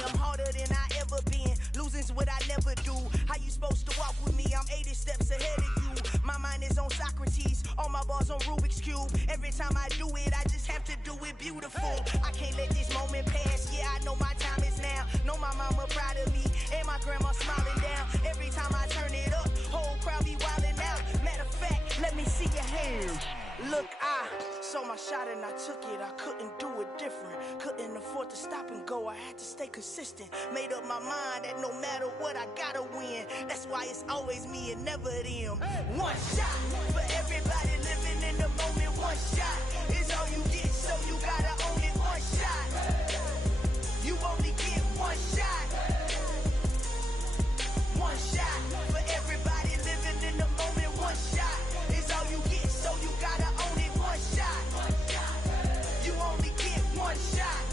am harder than I ever been. Losing's what I never do. How you supposed to walk with me? I'm 80 steps ahead of you. My mind is on Socrates, all my bars on Rubik's Cube. Every time I do it, I just have to do it beautiful. I can't let this moment pass. Yeah, I know my time is now. Know my mama proud of me, and my grandma smiling down. Every time I turn it up, whole crowd be wildin' out. Matter of fact, let me see your hands. Look, I saw my shot and I took it. I couldn't do it different. Couldn't afford to stop and go. I had to stay consistent. Made up my mind that no matter what, I gotta win. That's why it's always me and never them. One shot for everybody living in the moment. One shot is all you get, so you gotta own it. One shot. You only get one shot. One shot for everybody living in the moment. One shot is all you get, so you gotta own it. One shot. You only get one shot.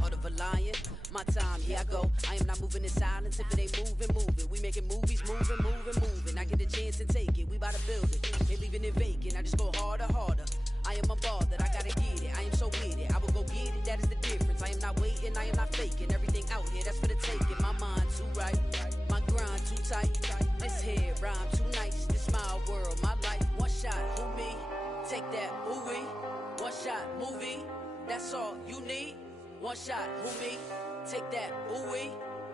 Heart of a lion, my time, here I go. I am not moving in silence. If it ain't moving. We making movies, moving. I get a chance to take it. We bout to build it. Ain't leaving it vacant. I just go harder. I am a ball that I gotta get it. I am so with it. I will go get it. That is the difference. I am not waiting. I am not faking. Everything out here, that's for the taking. My mind too right. My grind too tight. This head rhyme too nice. This my world, my life. One shot, who me? Take that, ooh-wee. One shot, movie. That's all you need. One shot, who me? Take that, ooh-wee.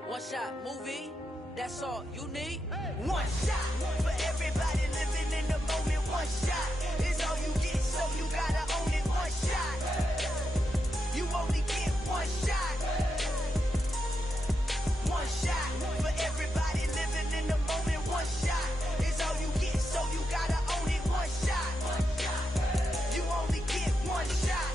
One shot, movie. That's all you need. One shot for everybody living in the moment. One shot is all you get, so you gotta own it. One shot. You only get one shot. One shot for everybody living in the moment. One shot is all you get, so you gotta own it. One shot. You only get one shot.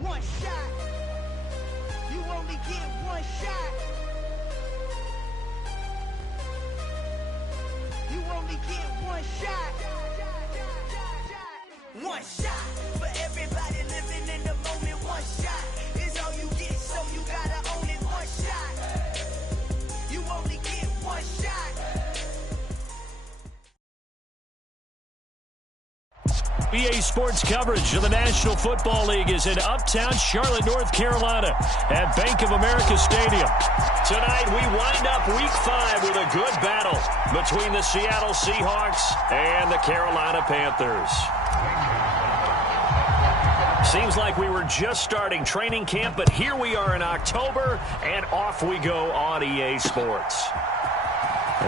One shot. You only get one shot. You only get one shot. One shot for everybody living in the moment. One shot is all you get, so you gotta own it. One shot. You only get one shot. EA Sports coverage of the National Football League is in uptown Charlotte, North Carolina at Bank of America Stadium. Tonight, we wind up Week 5 with a good battle between the Seattle Seahawks and the Carolina Panthers. Seems like we were just starting training camp, but here we are in October, and off we go on EA Sports.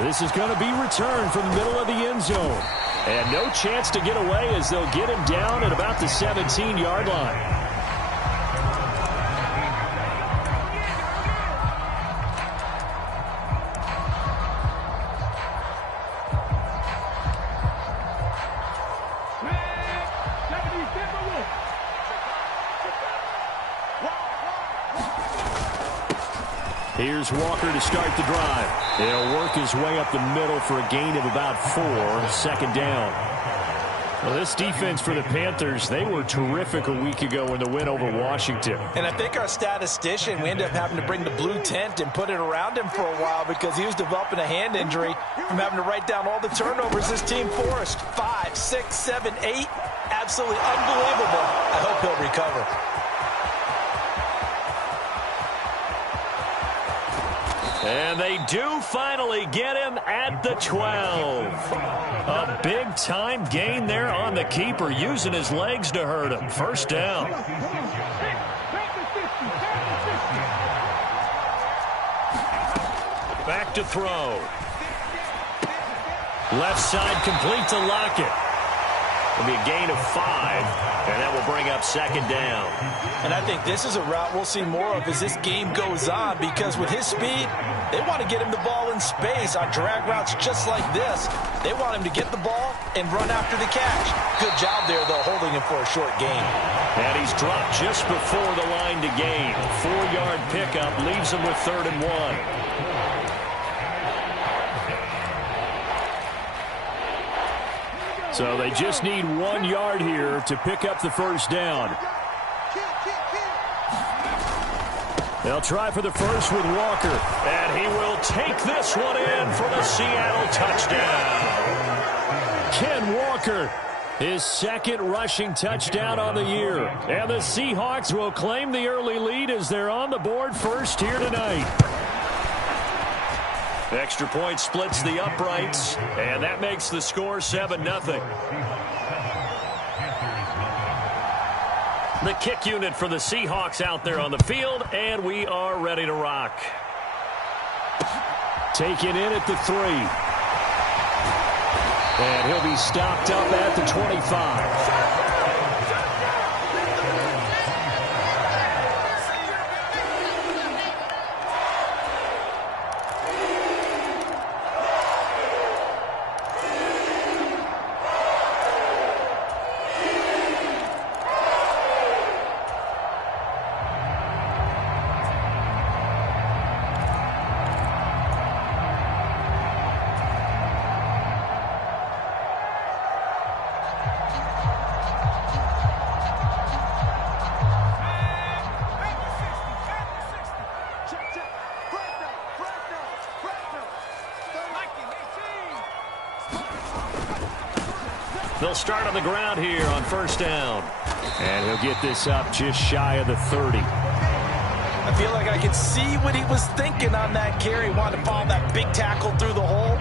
This is going to be returned from the middle of the end zone. And no chance to get away as they'll get him down at about the 17-yard line. Here's Walker to start the drive. He'll work his way up the middle for a gain of about 4, second down. Well, this defense for the Panthers, they were terrific a week ago in the win over Washington. And I think our statistician, we ended up having to bring the blue tent and put it around him for a while because he was developing a hand injury from having to write down all the turnovers this team forced. 5, 6, 7, 8. Absolutely unbelievable. I hope he'll recover. And they do finally get him at the 12. A big-time gain there on the keeper, using his legs to hurt him. First down. Back to throw. Left side complete to Lockett. It'll be a gain of 5, and that will bring up second down. And I think this is a route we'll see more of as this game goes on, because with his speed, they want to get him the ball in space on drag routes just like this. They want him to get the ball and run after the catch. Good job there, though, holding him for a short gain. And he's dropped just before the line to gain. 4-yard pickup leaves him with 3rd and 1. So they just need 1 yard here to pick up the first down. They'll try for the first with Walker. And he will take this one in for the Seattle touchdown. Ken Walker, his second rushing touchdown on the year. And the Seahawks will claim the early lead as they're on the board first here tonight. Extra point splits the uprights, and that makes the score 7-0. The kick unit for the Seahawks out there on the field, and we are ready to rock. Taken in at the 3. And he'll be stopped up at the 25. They'll start on the ground here on first down. And he'll get this up just shy of the 30. I feel like I could see what he was thinking on that carry. Wanted to follow that big tackle through the hole.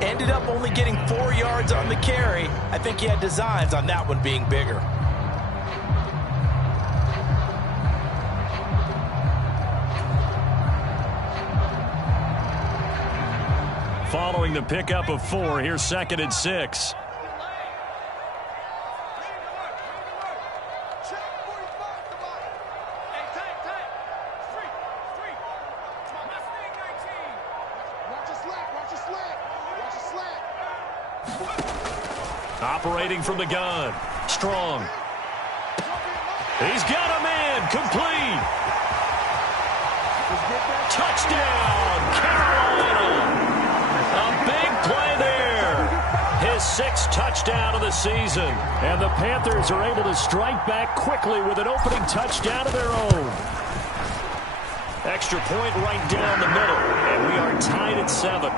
Ended up only getting 4 yards on the carry. I think he had designs on that one being bigger. Following the pickup of 4, here's 2nd and 6. Operating from the gun. Strong. He's got a man. Complete. Touchdown, Carolina. A big play there. His 6th touchdown of the season. And the Panthers are able to strike back quickly with an opening touchdown of their own. Extra point right down the middle. And we are tied at 7.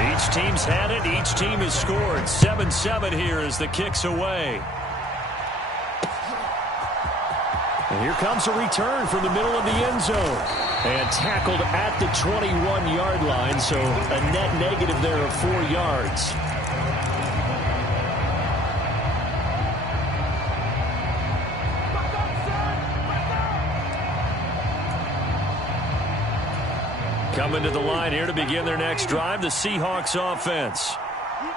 Each team's had it. Each team has scored. 7-7 here as the kick's away. And here comes a return from the middle of the end zone. And tackled at the 21-yard line, so a net negative there of 4 yards. Coming to the line here to begin their next drive, the Seahawks offense.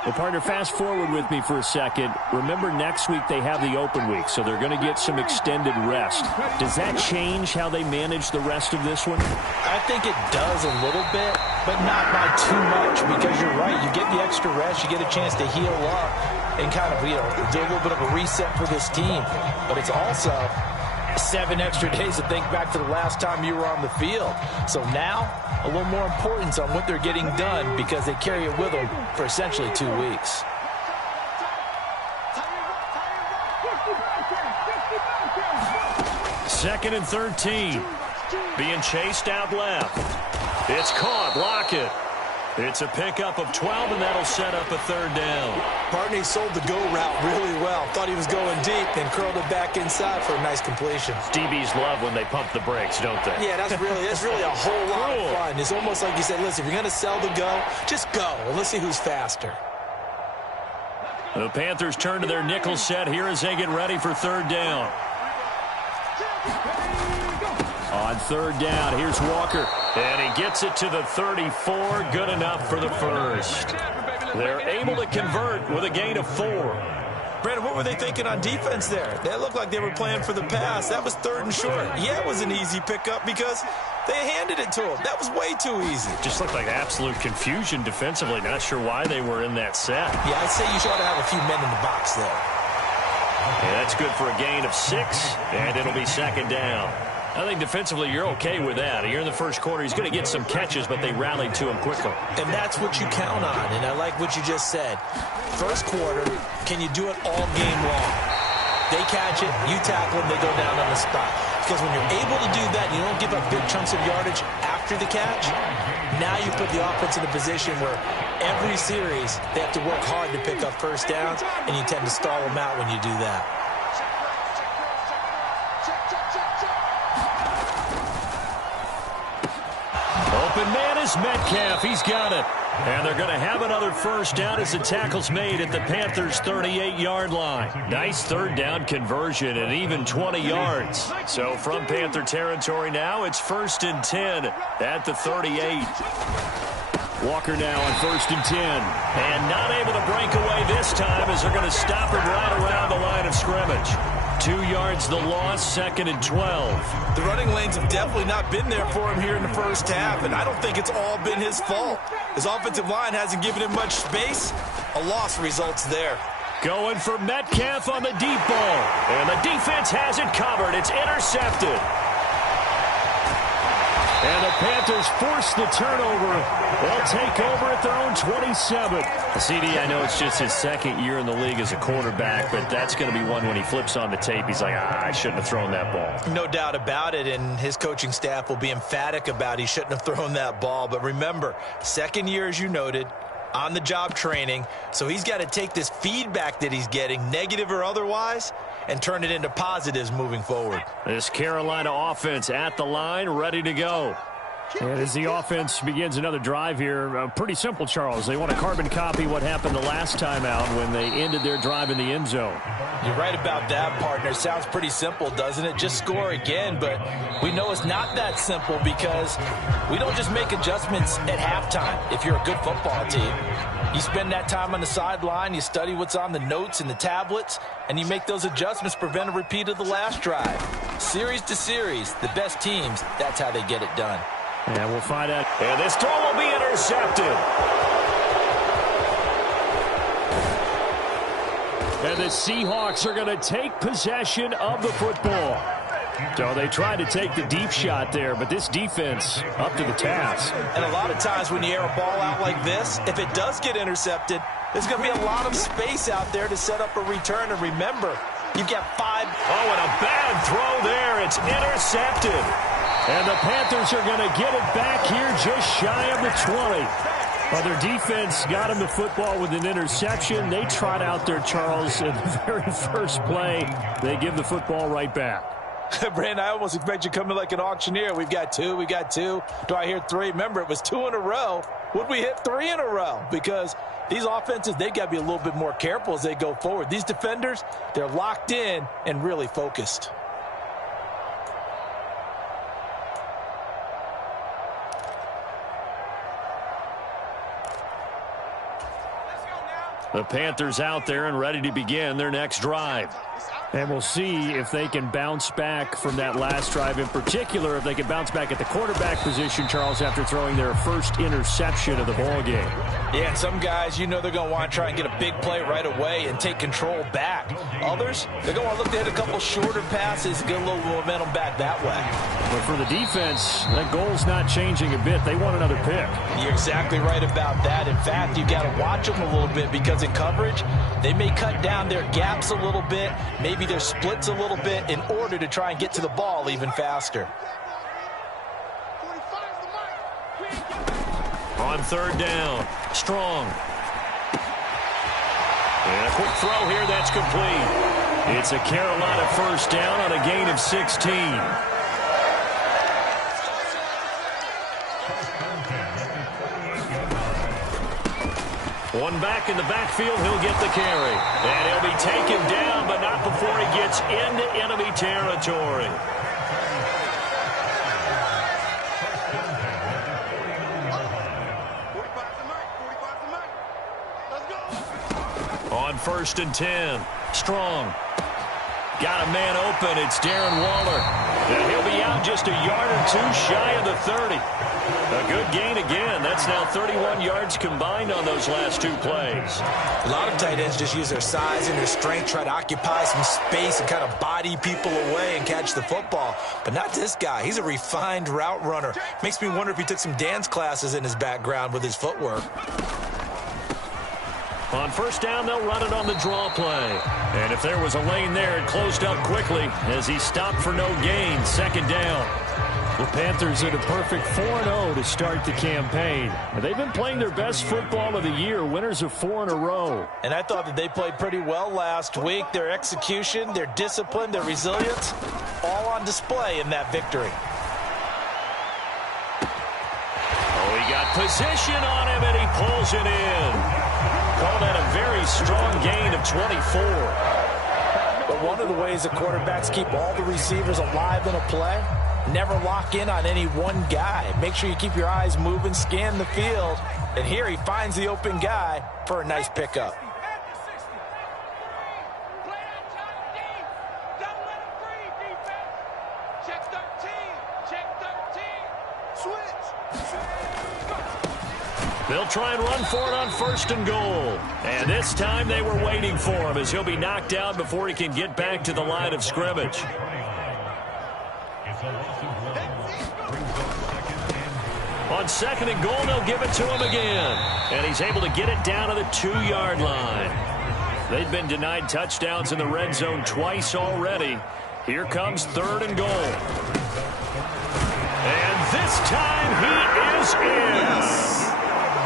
Well, partner, fast forward with me for a second. Remember, next week they have the open week, so they're going to get some extended rest. Does that change how they manage the rest of this one? I think it does a little bit, but not by too much, because you're right. You get the extra rest, you get a chance to heal up and kind of, do a little bit of a reset for this team. But it's also 7 extra days to think back to the last time you were on the field. So now, a little more importance on what they're getting done because they carry it with them for essentially 2 weeks. Second and 13. Being chased out left. It's caught. Lockett. It's a pickup of 12, and that'll set up a 3rd down. Barney sold the go route really well. Thought he was going deep, then curled it back inside for a nice completion. DBs love when they pump the brakes, don't they? Yeah, that's really a whole lot of fun. It's almost like you said, listen, if you're going to sell the go, just go. Let's see who's faster. The Panthers turn to their nickel set here as they get ready for 3rd down. On 3rd down, here's Walker. And he gets it to the 34. Good enough for the first. They're able to convert with a gain of 4. Brandon, what were they thinking on defense there? That looked like they were playing for the pass. That was 3rd and short. Yeah, it was an easy pickup because they handed it to him. That was way too easy. Just looked like absolute confusion defensively. Not sure why they were in that set. Yeah, I'd say you should have a few men in the box there. And that's good for a gain of 6, and it'll be 2nd down. I think defensively you're okay with that. Here in the first quarter, he's going to get some catches, but they rallied to him quickly. And that's what you count on, and I like what you just said. First quarter, can you do it all game long? They catch it, you tackle them, they go down on the spot. Because when you're able to do that, you don't give up big chunks of yardage after the catch. Now you put the offense in a position where every series they have to work hard to pick up first downs, and you tend to stall them out when you do that. Open man is Metcalf. He's got it. And they're going to have another first down as the tackle's made at the Panthers' 38-yard line. Nice third down conversion and even 20 yards. So from Panther territory now, it's 1st and 10 at the 38. Walker now on 1st and 10. And not able to break away this time as they're going to stop him right around the line of scrimmage. 2 yards the loss, 2nd and 12. The running lanes have definitely not been there for him here in the first half, and I don't think it's all been his fault. His offensive line hasn't given him much space. A loss results there. Going for Metcalf on the deep ball. And the defense has it covered. It's intercepted. And the Panthers force the turnover. They'll take over at their own 27. CD, I know it's just his 2nd year in the league as a quarterback, but that's going to be one when he flips on the tape. He's like, I shouldn't have thrown that ball. No doubt about it, and his coaching staff will be emphatic about he shouldn't have thrown that ball. But remember, 2nd year, as you noted, on-the-job training, so he's got to take this feedback that he's getting, negative or otherwise, and turn it into positives moving forward. This Carolina offense at the line, ready to go. And as the offense begins another drive here, pretty simple, Charles. They want to carbon copy what happened the last time out when they ended their drive in the end zone. You're right about that, partner. Sounds pretty simple, doesn't it? Just score again, but we know it's not that simple because we don't just make adjustments at halftime if you're a good football team. You spend that time on the sideline, you study what's on the notes and the tablets, and you make those adjustments to prevent a repeat of the last drive. Series to series, the best teams, that's how they get it done. And we'll find out. And this throw will be intercepted. And the Seahawks are going to take possession of the football. So they tried to take the deep shot there, but this defense up to the task. And a lot of times when you air a ball out like this, if it does get intercepted, there's going to be a lot of space out there to set up a return. And remember, you've got 5. Oh, and a bad throw there. It's intercepted. And the Panthers are going to get it back here just shy of the 20. Well, their defense got him the football with an interception. They trot out there, Charles, in the very first play. They give the football right back. Brandon, I almost expect you coming like an auctioneer. We've got 2, we got 2. Do I hear 3? Remember, it was 2 in a row. Would we hit 3 in a row? Because these offenses, they've got to be a little bit more careful as they go forward. These defenders, they're locked in and really focused. The Panthers out there and ready to begin their next drive. And we'll see if they can bounce back from that last drive, in particular, if they can bounce back at the quarterback position, Charles, after throwing their first interception of the ball game. Yeah, and some guys, you know they're going to want to try and get a big play right away and take control back. Others, they're going to look to hit a couple shorter passes, get a little momentum back that way. But for the defense, that goal's not changing a bit. They want another pick. You're exactly right about that. In fact, you got to watch them a little bit because in coverage, they may cut down their gaps a little bit, maybe their splits a little bit in order to try and get to the ball even faster. On 3rd down, Strong. And a quick throw here, that's complete. It's a Carolina first down on a gain of 16. One back in the backfield, he'll get the carry. And he'll be taken down, but not before he gets into enemy territory. On 1st and 10, Strong. Got a man open, it's Darren Waller. And he'll be out just a yard or 2 shy of the 30. A good gain again. That's now 31 yards combined on those last 2 plays. A lot of tight ends just use their size and their strength, try to occupy some space and kind of body people away and catch the football. But not this guy. He's a refined route runner. Makes me wonder if he took some dance classes in his background with his footwork. On first down, they'll run it on the draw play. And if there was a lane there, it closed up quickly as he stopped for no gain. Second down. The Panthers at a perfect 4-0 to start the campaign. They've been playing their best football of the year, winners of 4 in a row. And I thought that they played pretty well last week. Their execution, their discipline, their resilience, all on display in that victory. Oh, he got position on him, and he pulls it in. Call that a very strong gain of 24. But one of the ways that quarterbacks keep all the receivers alive in a play, never lock in on any one guy. Make sure you keep your eyes moving, scan the field. And here he finds the open guy for a nice pickup. They'll try and run for it on first and goal. And this time they were waiting for him as he'll be knocked down before he can get back to the line of scrimmage. On second and goal, they'll give it to him again. And he's able to get it down to the 2-yard line. They've been denied touchdowns in the red zone twice already. Here comes third and goal. And this time he is in.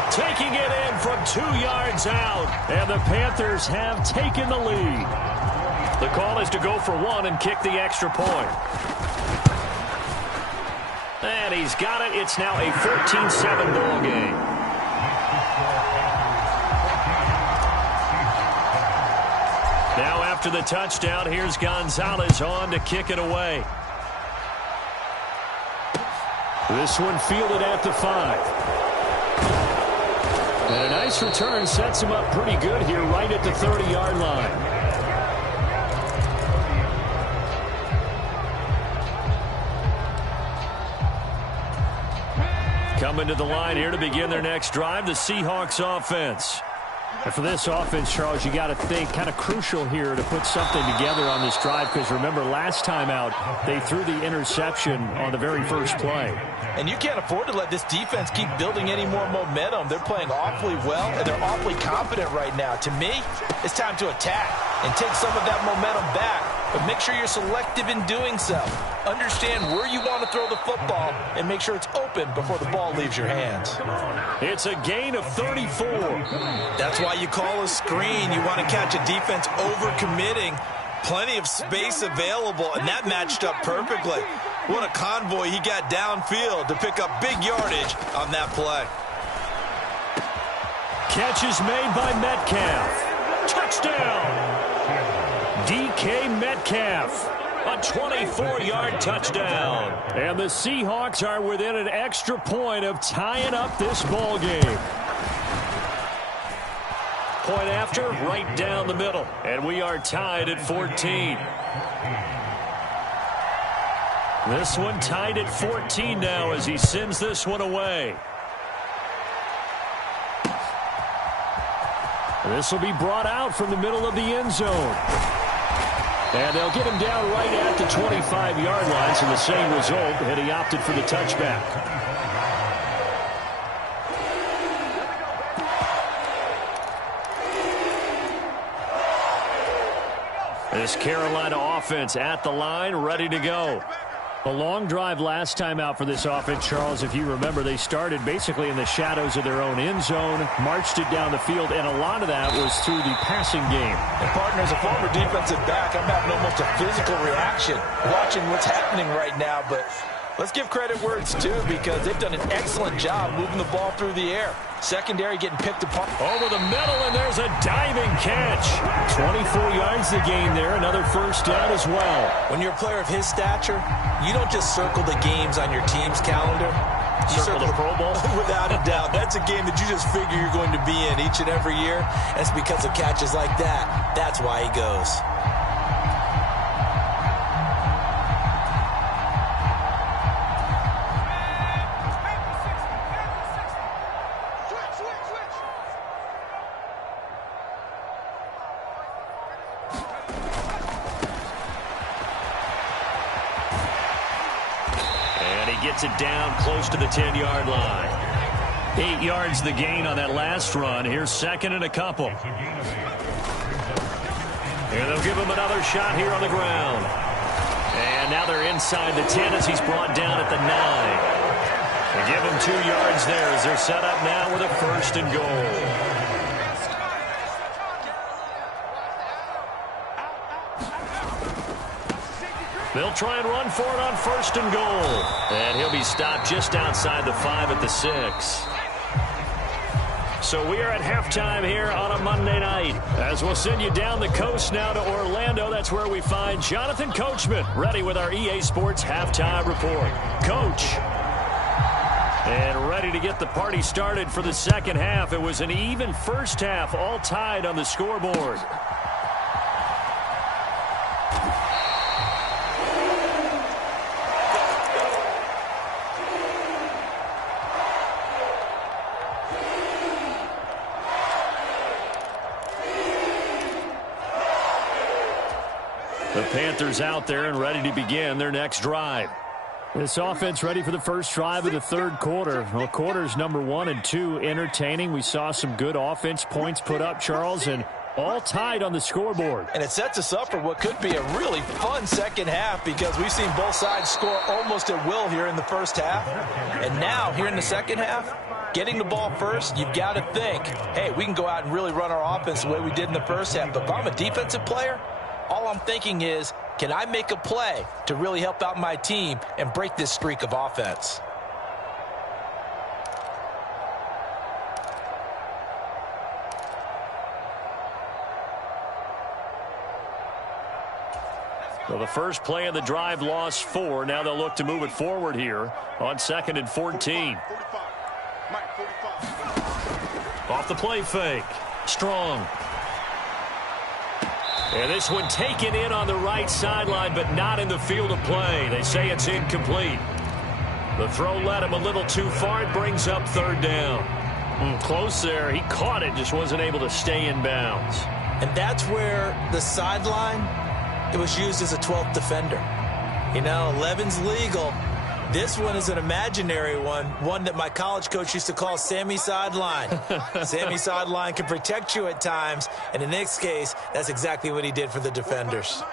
Taking it in from 2 yards out. And the Panthers have taken the lead. The call is to go for one and kick the extra point. And he's got it. It's now a 14-7 ball game. Now after the touchdown, here's Gonzalez on to kick it away. This one fielded at the 5. And a nice return sets him up pretty good here right at the 30-yard line. Coming to the line here to begin their next drive, the Seahawks offense. And for this offense, Charles, you got to think kind of crucial here to put something together on this drive, because remember last time out they threw the interception on the very first play. And you can't afford to let this defense keep building any more momentum. They're playing awfully well, and they're awfully confident right now. To me, it's time to attack and take some of that momentum back. But make sure you're selective in doing so. Understand where you want to throw the football and make sure it's open before the ball leaves your hands. It's a gain of 34. That's why you call a screen. You want to catch a defense over-committing. Plenty of space available, and that matched up perfectly. What a convoy he got downfield to pick up big yardage on that play. Catch is made by Metcalf. Touchdown! DK Metcalf. A 24-yard touchdown. And the Seahawks are within an extra point of tying up this ball game. Point after, right down the middle. And we are tied at 14. This one tied at 14 now as he sends this one away. This will be brought out from the middle of the end zone. And they'll get him down right at the 25-yard line, so the same result, and he opted for the touchback. This Carolina offense at the line, ready to go. A long drive last time out for this offense, Charles. If you remember, they started basically in the shadows of their own end zone, marched it down the field, and a lot of that was through the passing game. And, partner, as a former defensive back, I'm having almost a physical reaction watching what's happening right now. But let's give credit where it's due, because they've done an excellent job moving the ball through the air. Secondary getting picked apart. Over the middle, and there's a diving catch. 24 yards to gain there. Another first down as well. When you're a player of his stature, you don't just circle the games on your team's calendar. You circle the Pro Bowl? Without a doubt. That's a game that you just figure you're going to be in each and every year. And it's because of catches like that. That's why he goes. Gets it down close to the 10-yard line. 8 yards the gain on that last run. Here's second and a couple. And they'll give him another shot here on the ground. And now they're inside the 10 as he's brought down at the 9. They give him 2 yards there as they're set up now with a first and goal. They'll try and run for it on first and goal. And he'll be stopped just outside the 5 at the 6. So we are at halftime here on a Monday night. As we'll send you down the coast now to Orlando. That's where we find Jonathan Coachman ready with our EA Sports Halftime Report. Coach. And ready to get the party started for the second half. It was an even first half, all tied on the scoreboard. The Panthers out there and ready to begin their next drive. This offense ready for the first drive of the third quarter. Well, quarters number 1 and 2 entertaining. We saw some good offense points put up, Charles, and all tied on the scoreboard. And it sets us up for what could be a really fun second half because we've seen both sides score almost at will here in the first half. And now, here in the second half, getting the ball first, you've got to think, hey, we can go out and really run our offense the way we did in the first half. But if I'm a defensive player, all I'm thinking is, can I make a play to really help out my team and break this streak of offense? Well, the first play of the drive lost 4. Now they'll look to move it forward here on 2nd and 14. Off the play fake. Strong. And this one taken in on the right sideline, but not in the field of play. They say it's incomplete. The throw led him a little too far. It brings up third down. Close there. He caught it, just wasn't able to stay in bounds. And that's where the sideline, it was used as a 12th defender. You know, 11's legal. This one is an imaginary one that my college coach used to call Sammy Sideline. Sammy Sideline can protect you at times, and in this case, that's exactly what he did for the defenders.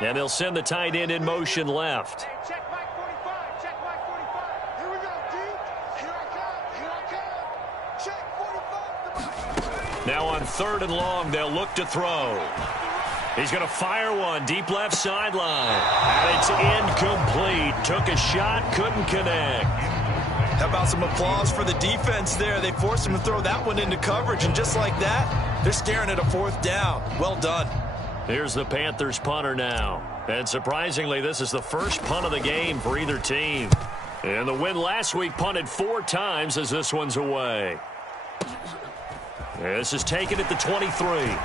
And they'll send the tight end in motion left. Now on 3rd and long, they'll look to throw. He's going to fire one deep left sideline. And it's incomplete. Took a shot, couldn't connect. How about some applause for the defense there? They forced him to throw that one into coverage, and just like that, they're staring at a 4th down. Well done. Here's the Panthers punter now. And surprisingly, this is the first punt of the game for either team. And the win last week punted 4 times as this one's away. This is taken at the 23.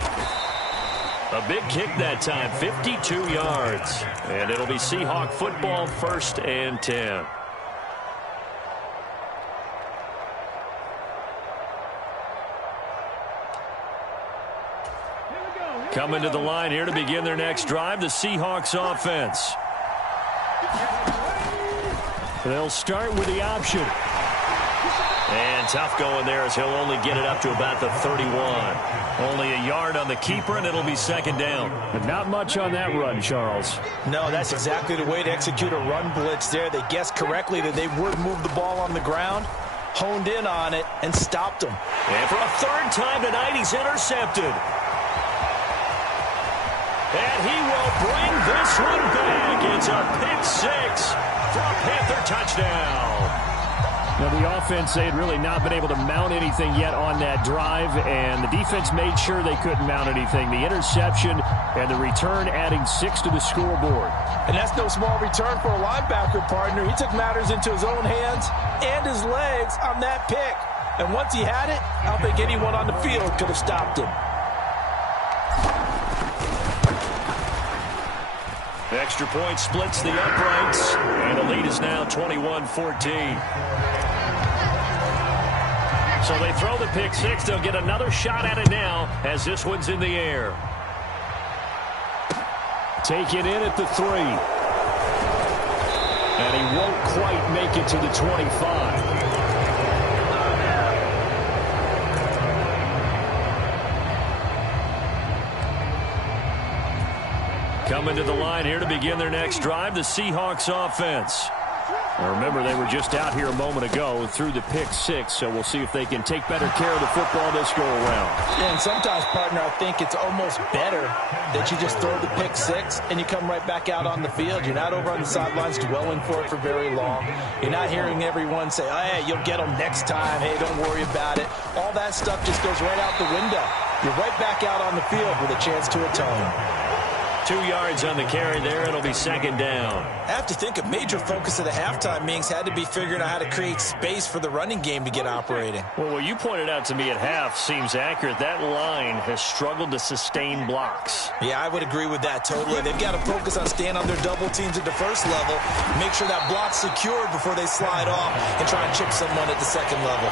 A big kick that time, 52 yards. And it'll be Seahawk football, 1st and 10. Coming to the line here to begin their next drive, the Seahawks offense. They'll start with the option. And tough going there as he'll only get it up to about the 31. Only a yard on the keeper, and it'll be 2nd down. But not much on that run, Charles. No, that's exactly the way to execute a run blitz there. They guessed correctly that they would move the ball on the ground, honed in on it, and stopped them. And for a 3rd time tonight, he's intercepted. And he will bring this one back. It's a pick 6 for a Panther touchdown. Now, the offense, they had really not been able to mount anything yet on that drive, and the defense made sure they couldn't mount anything. The interception and the return adding 6 to the scoreboard. And that's no small return for a linebacker partner. He took matters into his own hands and his legs on that pick. And once he had it, I don't think anyone on the field could have stopped him. Extra point splits the uprights, and the lead is now 21-14. So they throw the pick 6. They'll get another shot at it now as this one's in the air. Take it in at the 3. And he won't quite make it to the 25. Coming to the line here to begin their next drive, the Seahawks offense. Now remember, they were just out here a moment ago through the pick six, so we'll see if they can take better care of the football this go-around. Yeah, and sometimes, partner, I think it's almost better that you just throw the pick six and you come right back out on the field. You're not over on the sidelines dwelling for it for very long. You're not hearing everyone say, oh, hey, you'll get them next time. Hey, don't worry about it. All that stuff just goes right out the window. You're right back out on the field with a chance to atone. 2 yards on the carry there. It'll be second down. I have to think a major focus of the halftime meetings had to be figuring out how to create space for the running game to get operating. Well, what you pointed out to me at half seems accurate. That line has struggled to sustain blocks. Yeah, I would agree with that totally. They've got to focus on staying on their double teams at the first level, make sure that block's secured before they slide off and try and chip someone at the second level.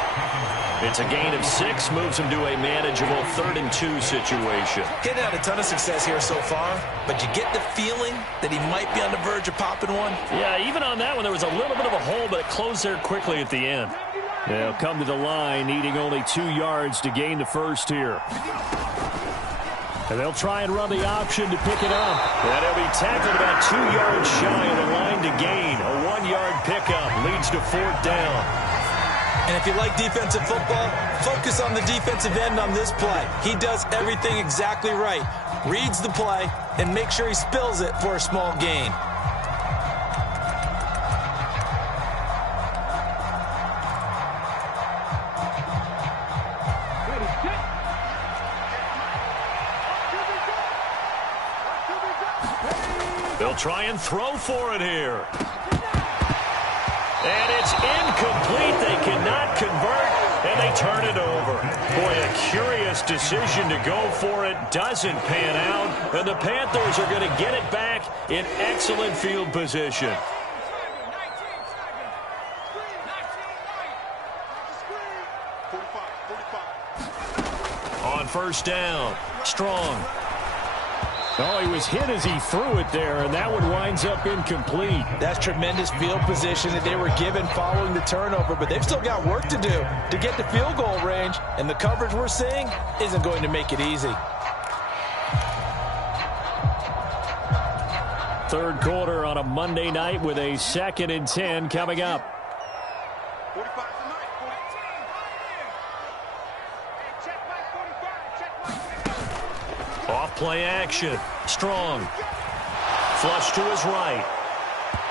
It's a gain of 6, moves him to a manageable 3rd and 2 situation. Getting had a ton of success here so far, but you get the feeling that he might be on the verge of popping one. Yeah, even on that one, there was a little bit of a hole, but it closed there quickly at the end. They'll come to the line, needing only 2 yards to gain the first here. And they'll try and run the option to pick it up. And he'll be tackled about 2 yards shy of the line to gain. A 1-yard pickup leads to 4th down. And if you like defensive football, focus on the defensive end on this play. He does everything exactly right. Reads the play and makes sure he spills it for a small gain. They'll try and throw for it here. And it's incomplete. They cannot convert, and they turn it over. Boy, a curious decision to go for it. Doesn't pan out, and the Panthers are going to get it back in excellent field position. On first down, Strong. Oh, he was hit as he threw it there, and that one winds up incomplete. That's tremendous field position that they were given following the turnover, but they've still got work to do to get the field goal range, and the coverage we're seeing isn't going to make it easy. Third quarter on a Monday night with a 2nd and 10 coming up. Off play action. Strong. Flush to his right.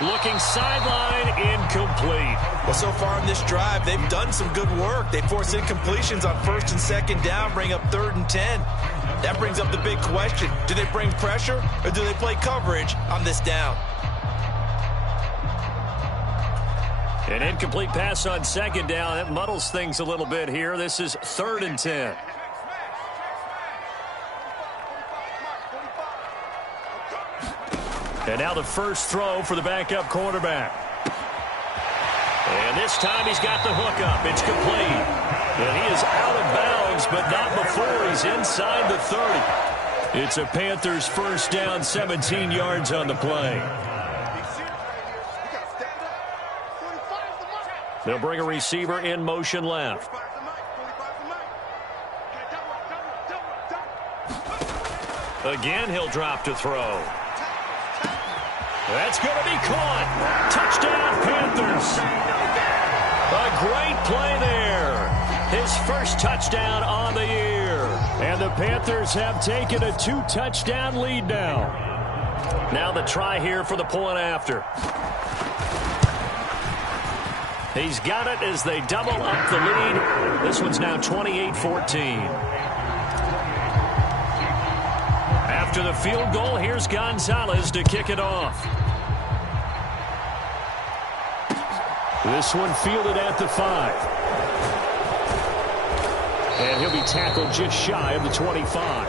Looking sideline, incomplete. Well, so far in this drive, they've done some good work. They force incompletions on 1st and 2nd down, bring up 3rd and 10. That brings up the big question. Do they bring pressure or do they play coverage on this down? An incomplete pass on 2nd down. That muddles things a little bit here. This is 3rd and 10. And now the first throw for the backup quarterback. And this time he's got the hook up. It's complete. And he is out of bounds, but not before he's inside the 30. It's a Panthers first down, 17 yards on the play. They'll bring a receiver in motion left. Again, he'll drop to throw. That's going to be caught. Touchdown, Panthers. A great play there. His first touchdown on the year. And the Panthers have taken a 2-touchdown lead now. Now the try here for the point after. He's got it as they double up the lead. This one's now 28-14. After the field goal, here's Gonzalez to kick it off. This one fielded at the 5. And he'll be tackled just shy of the 25.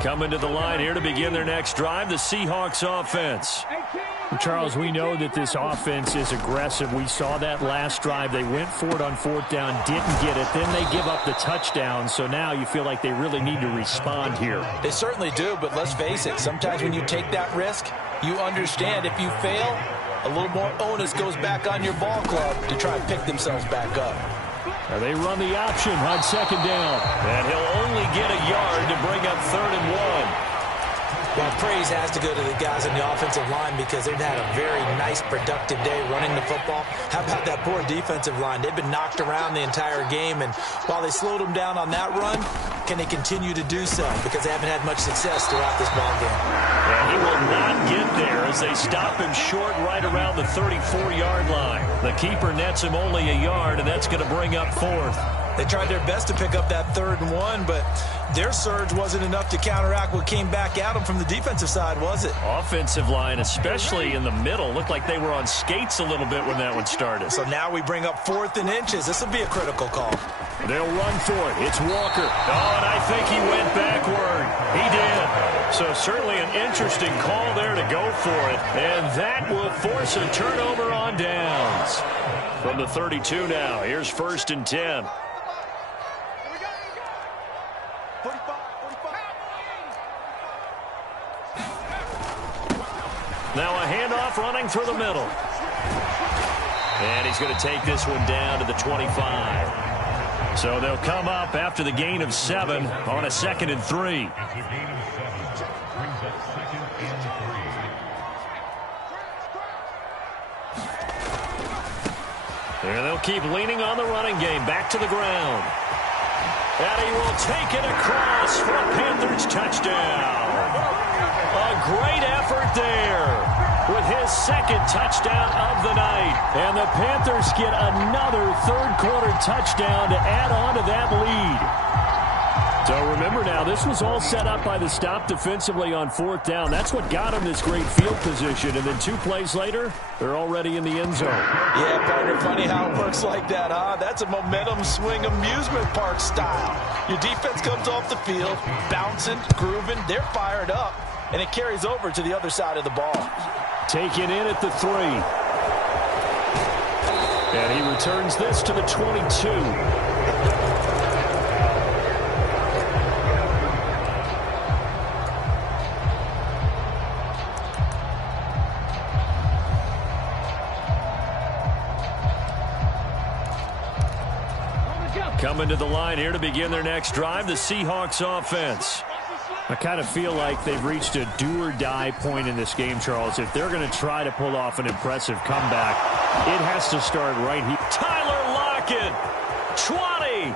Coming to the line here to begin their next drive, the Seahawks offense. Charles, we know that this offense is aggressive. We saw that last drive. They went for it on fourth down, didn't get it. Then they give up the touchdown. So now you feel like they really need to respond here. They certainly do, but let's face it. Sometimes when you take that risk, you understand if you fail, a little more onus goes back on your ball club to try and pick themselves back up. Now they run the option on second down. And he'll only get a yard to bring up 3rd and 1. Well, praise has to go to the guys on the offensive line because they've had a very nice, productive day running the football. How about that poor defensive line? They've been knocked around the entire game, and while they slowed them down on that run, can they continue to do so? Because they haven't had much success throughout this ball game. And he will not get there as they stop him short right around the 34-yard line. The keeper nets him only a yard, and that's going to bring up 4th. They tried their best to pick up that 3rd and 1, but their surge wasn't enough to counteract what came back at them from the defensive side, was it? Offensive line, especially in the middle, looked like they were on skates a little bit when that one started. So now we bring up 4th and inches. This will be a critical call. They'll run for it. It's Walker. Oh, and I think he went backward. He did. So certainly an interesting call there to go for it. And that will force a turnover on downs. From the 32 now, here's 1st and 10. Now a handoff running through the middle. And he's going to take this one down to the 25. So they'll come up after the gain of 7 on a 2nd and 3. And they'll keep leaning on the running game. Back to the ground. And he will take it across for a Panthers touchdown. A great effort there with his 2nd touchdown of the night. And the Panthers get another 3rd quarter touchdown to add on to that lead. So remember now, this was all set up by the stop defensively on 4th down. That's what got him this great field position. And then 2 plays later, they're already in the end zone. Yeah, partner, funny how it works like that, huh? That's a momentum swing amusement park style. Your defense comes off the field, bouncing, grooving, they're fired up, and it carries over to the other side of the ball. Taken in at the 3. And he returns this to the 22. Coming to the line here to begin their next drive, the Seahawks offense. I kind of feel like they've reached a do-or-die point in this game, Charles. If they're going to try to pull off an impressive comeback, it has to start right here. Tyler Lockett, 20,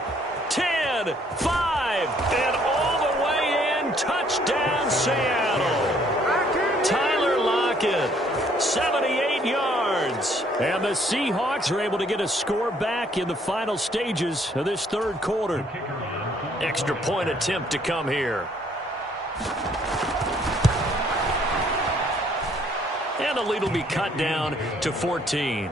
10, 5, and all the way in. Touchdown, Seattle. Tyler Lockett, 78 yards. And the Seahawks are able to get a score back in the final stages of this 3rd quarter. Extra point attempt to come here. And the lead will be cut down to 14.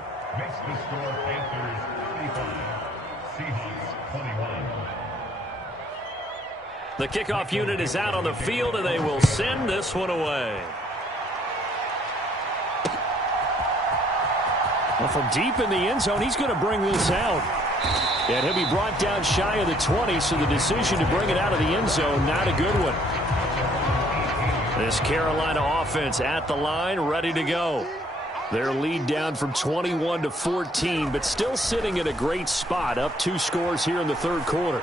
The kickoff unit is out on the field, and they will send this one away. Well, from deep in the end zone, he's going to bring this out. And he'll be brought down shy of the 20, so the decision to bring it out of the end zone, not a good one. This Carolina offense at the line, ready to go. Their lead down from 21 to 14, but still sitting at a great spot, up 2 scores here in the 3rd quarter.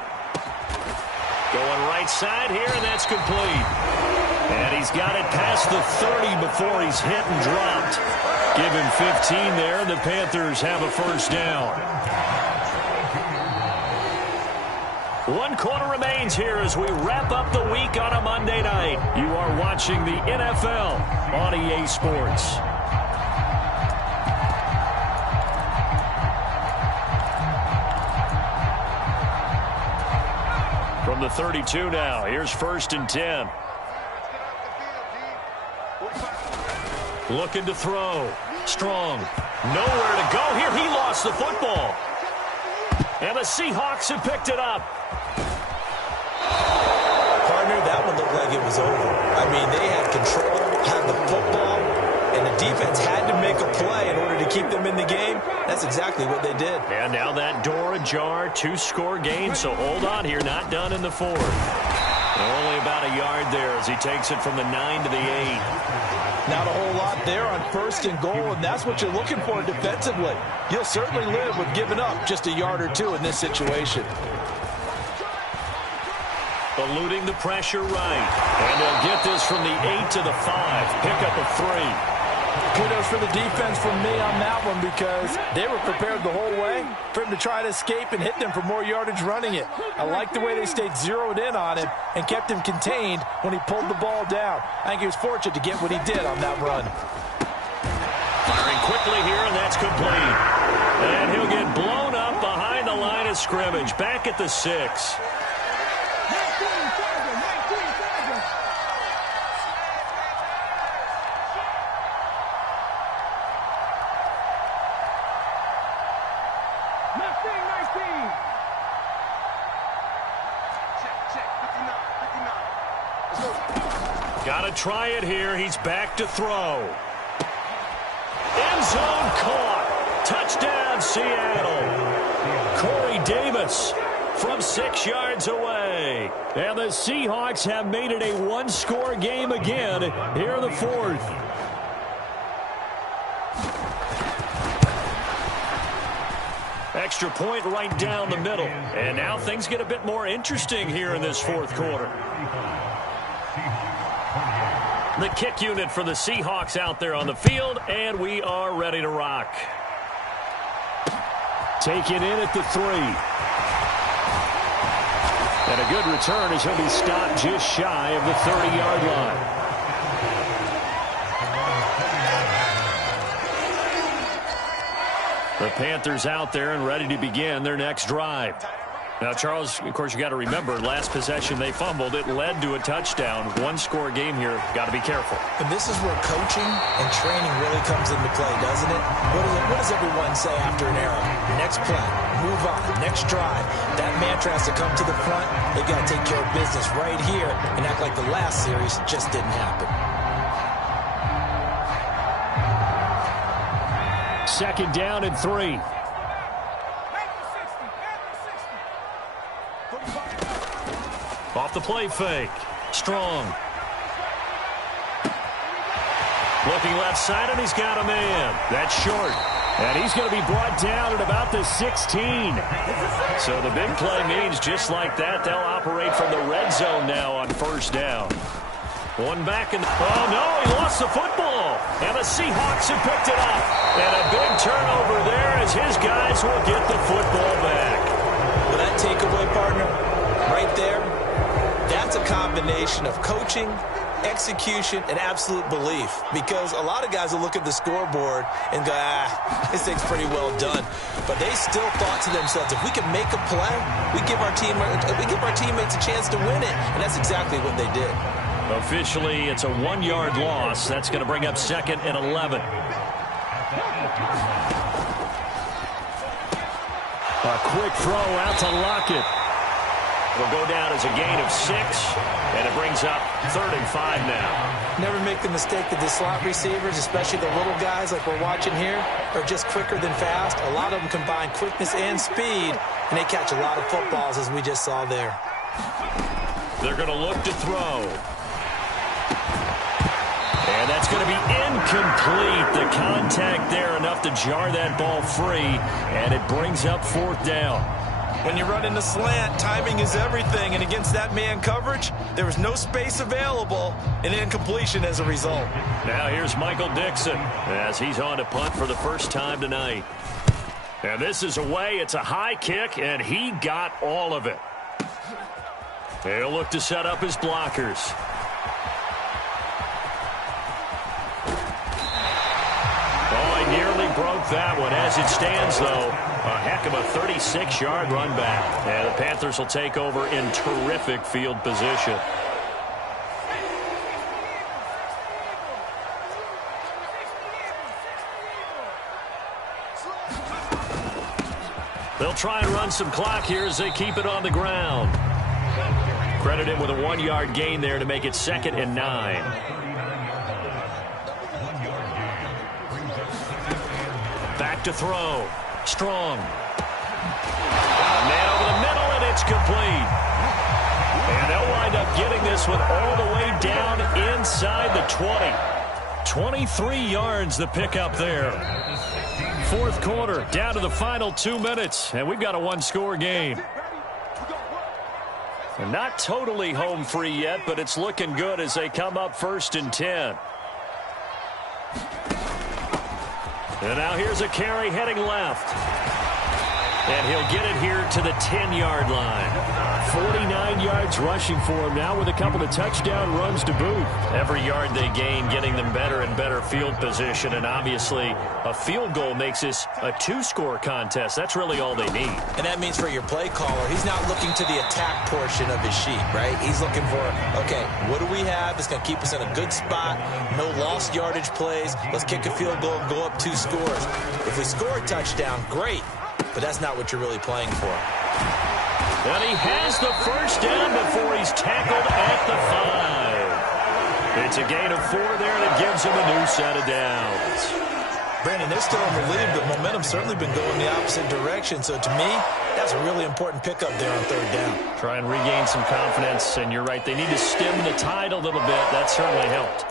Going right side here, and that's complete. And he's got it past the 30 before he's hit and dropped. Give him 15 there, and the Panthers have a 1st down. 1 quarter remains here as we wrap up the week on a Monday night. You are watching the NFL on EA Sports. From the 32 now, here's 1st and 10. Looking to throw. Strong. Nowhere to go here. He lost the football. And the Seahawks have picked it up. Partner, that one looked like it was over. I mean, they had control, had the football, and the defense had to make a play in order to keep them in the game. That's exactly what they did. And now that door ajar, 2-score game, so hold on here, not done in the fourth. Only about a yard there as he takes it from the 9 to the 8. Not a whole lot there on 1st and goal, and that's what you're looking for defensively. You'll certainly live with giving up just a yard or two in this situation. Eluding the pressure right. And they'll get this from the 8 to the 5. Pick up a 3. Kudos for the defense from me on that one because they were prepared the whole way for him to try to escape and hit them for more yardage running it. I like the way they stayed zeroed in on him and kept him contained when he pulled the ball down. I think he was fortunate to get what he did on that run. Firing quickly here, and that's complete. And he'll get blown up behind the line of scrimmage. Back at the 6. Got to try it here. He's back to throw. End zone caught. Touchdown, Seattle. Corey Davis from 6 yards away. And the Seahawks have made it a 1-score game again here in the 4th. Extra point right down the middle. And now things get a bit more interesting here in this 4th quarter. The kick unit for the Seahawks out there on the field, and we are ready to rock. Taken in at the 3. And a good return as he'll be stopped just shy of the 30-yard line. The Panthers out there and ready to begin their next drive. Now, Charles, of course, you got to remember, last possession they fumbled. It led to a touchdown. 1-score game here. Got to be careful. And this is where coaching and training really comes into play, doesn't it? What does everyone say after an error? Next play, move on, next drive. That mantra has to come to the front. They've got to take care of business right here and act like the last series just didn't happen. 2nd down and 3. Off the play fake. Strong. Looking left side, and he's got a man. That's short. And he's going to be brought down at about the 16. So the big play means just like that, they'll operate from the red zone now on 1st down. One back, and oh no, he lost the football. And the Seahawks have picked it up. And a big turnover there as his guys will get the football back. Well, that takeaway, partner, right there, that's a combination of coaching, execution, and absolute belief. Because a lot of guys will look at the scoreboard and go, this thing's pretty well done. But they still thought to themselves, if we can make a play, we give our teammates a chance to win it. And that's exactly what they did. Officially, it's a 1-yard loss. That's going to bring up 2nd and 11. A quick throw out to Lockett. It'll go down as a gain of 6, and it brings up 3rd and 5 now. Never make the mistake that the slot receivers, especially the little guys like we're watching here, are just quicker than fast. A lot of them combine quickness and speed, and they catch a lot of footballs, as we just saw there. They're going to look to throw. And that's going to be incomplete. The contact there enough to jar that ball free, and it brings up 4th down. When you run in the slant, timing is everything, and against that man coverage, there was no space available, and incompletion as a result. Now here's Michael Dixon as he's on to punt for the first time tonight. And this is away. It's a high kick, and he got all of it. He'll look to set up his blockers. Nearly broke that one. As it stands, though, a heck of a 36-yard run back. And the Panthers will take over in terrific field position. They'll try and run some clock here as they keep it on the ground. Credit him with a 1-yard gain there to make it 2nd and 9. to throw. Strong. Man over the middle, and it's complete. And they'll wind up getting this one all the way down inside the 20. 23 yards the pickup there. Fourth quarter, down to the final 2 minutes, and we've got a one-score game. And not totally home free yet, but it's looking good as they come up 1st and 10. And now here's a carry heading left. And he'll get it here to the 10-yard line. 49 yards rushing for him now with a couple of touchdown runs to boot. Every yard they gain getting them better and better field position. And obviously a field goal makes this a two-score contest. That's really all they need. And that means for your play caller, he's not looking to the attack portion of his sheet, right? He's looking for, okay, what do we have that's going to keep us in a good spot? No lost yardage plays. Let's kick a field goal and go up 2 scores. If we score a touchdown, great. But that's not what you're really playing for. And he has the first down before he's tackled at the 5. It's a gain of 4 there, and it gives him a new set of downs. Brandon, they're still in the lead, but momentum's certainly been going the opposite direction. So to me, that's a really important pickup there on 3rd down. Try and regain some confidence, and you're right. They need to stem the tide a little bit. That certainly helped.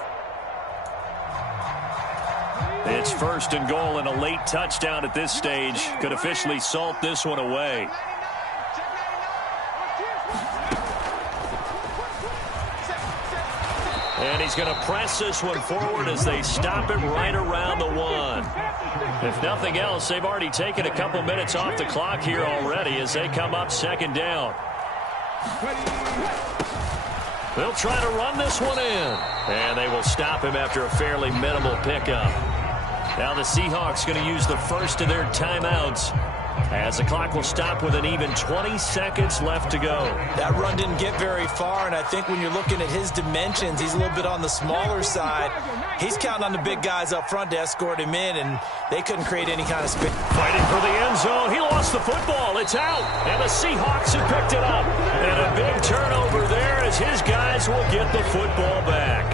It's 1st and goal, and a late touchdown at this stage could officially salt this one away. And he's going to press this one forward as they stop it right around the 1. If nothing else, they've already taken a couple minutes off the clock here already as they come up 2nd down. They'll try to run this one in. And they will stop him after a fairly minimal pickup. Now the Seahawks going to use the first of their timeouts as the clock will stop with an even 20 seconds left to go. That run didn't get very far, and I think when you're looking at his dimensions, he's a little bit on the smaller side. He's counting on the big guys up front to escort him in, and they couldn't create any kind of space. Fighting for the end zone. He lost the football. It's out, and the Seahawks have picked it up. And a big turnover there as his guys will get the football back.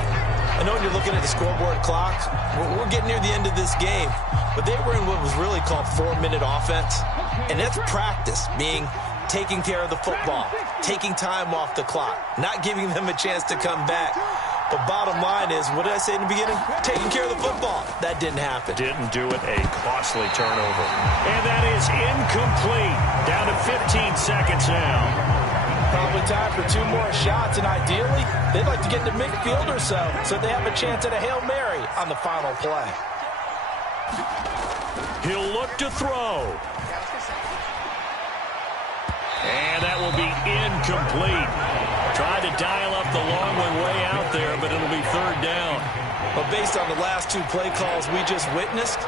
I know when you're looking at the scoreboard clock, we're getting near the end of this game, but they were in what was really called 4-minute offense, and that's practice, meaning taking care of the football, taking time off the clock, not giving them a chance to come back. But bottom line is, what did I say in the beginning? Taking care of the football. That didn't happen. Didn't do it. A costly turnover. And that is incomplete. Down to 15 seconds now. Probably time for 2 more shots, and ideally, they'd like to get to midfield or so they have a chance at a Hail Mary on the final play. He'll look to throw. And that will be incomplete. Tried to dial up the long one way out there, but it'll be 3rd down. But based on the last 2 play calls we just witnessed,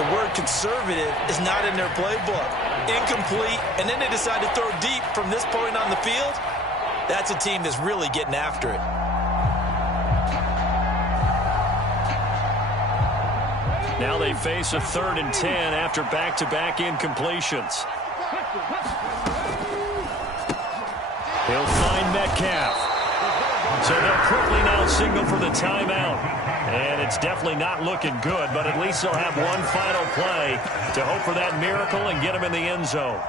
the word conservative is not in their playbook. Incomplete, and then they decide to throw deep from this point on the field. That's a team that's really getting after it. Now they face a 3rd and 10 after back-to-back incompletions. He'll find Metcalf. So they'll quickly now signal for the timeout. And it's definitely not looking good, but at least they'll have one final play to hope for that miracle and get him in the end zone.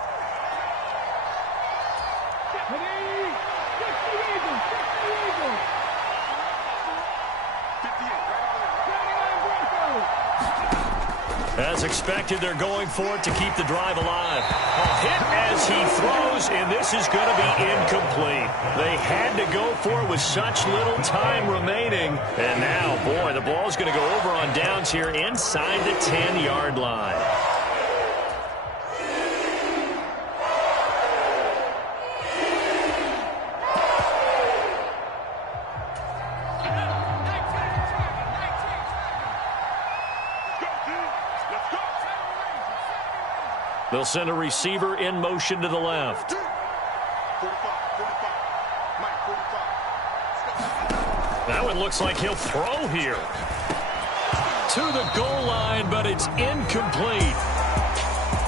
As expected, they're going for it to keep the drive alive. A hit as he throws, and this is going to be incomplete. They had to go for it with such little time remaining. And now, boy, the ball's going to go over on downs here inside the 10-yard line. They'll send a receiver in motion to the left. That one looks like he'll throw here. To the goal line, but it's incomplete.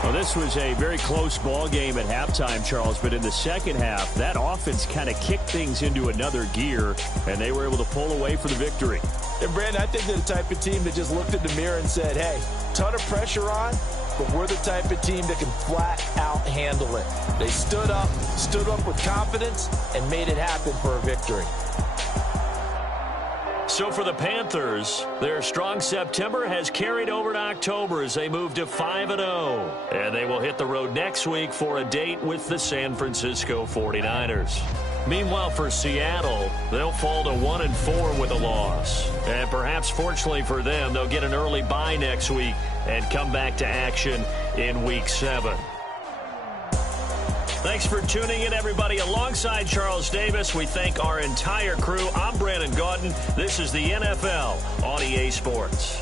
Well, this was a very close ball game at halftime, Charles, but in the second half, that offense kind of kicked things into another gear, and they were able to pull away for the victory. And, Brandon, I think they're the type of team that just looked in the mirror and said, hey, ton of pressure on. but we're the type of team that can flat out handle it. They stood up with confidence, and made it happen for a victory. So for the Panthers, their strong September has carried over to October as they move to 5-0. And they will hit the road next week for a date with the San Francisco 49ers. Meanwhile, for Seattle, they'll fall to 1-4 with a loss. And perhaps fortunately for them, they'll get an early bye next week and come back to action in Week 7. Thanks for tuning in, everybody. Alongside Charles Davis, we thank our entire crew. I'm Brandon Gaudin. This is the NFL on EA Sports.